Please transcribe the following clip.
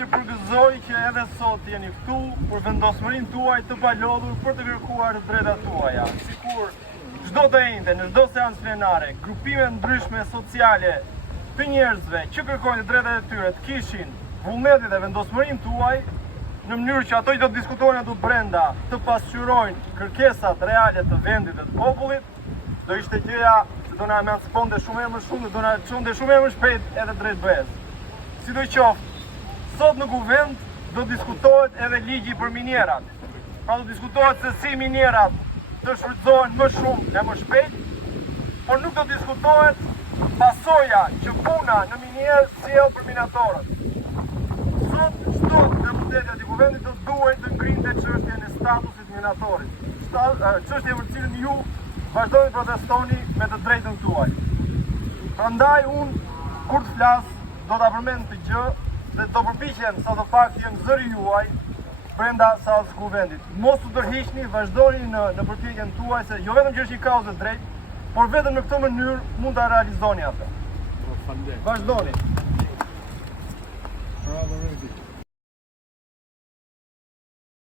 ju përgëzoj që edhe sot jeni këtu për vendosmërinë tuaj të palodhur për të kërkuar drejtat tuaja. Sikur çdo të njëjtë në çdo seancë plenare, grupime ndryshme sociale të njerëzve që kërkojnë drejtat e tyre të kishin vullnetin dhe vendosmërinë tuaj, në mënyrë që ato që do të diskutojnë aty brenda të pasqyrojnë kërkesat reale të vendit dhe të popullit, do ishte gjëja që do na emanciponte shumë më shumë dhe do na çonte shumë më shpejt edhe drejt BE-s. Sidoqoftë, sot në kuvend do diskutohet edhe ligji për minierat. Pra do diskutohet se si minierat të shfrytëzohen më shumë e më shpejt, por nuk do diskutohet pasoja që puna në minierë sjell për minatorët. Sot çdo deputet i kuvendit do duhet të ngrinte çështjen e statusit minatorit. Çështje për cilën ju vazhdoni të protestoni me të drejtën tuaj. Prandaj unë kur të flas do ta përmend të gjë dhe do përpiqem sa të pak të jem zëri juaj brenda sallës kuvendit. Mos u tërhiqni, vazhdoni në përpjekjen tuaj se jo vetëm që është një kauzë drejt, por vetëm në këtë mënyrë mund ta realizoni atë. Vazhdoni.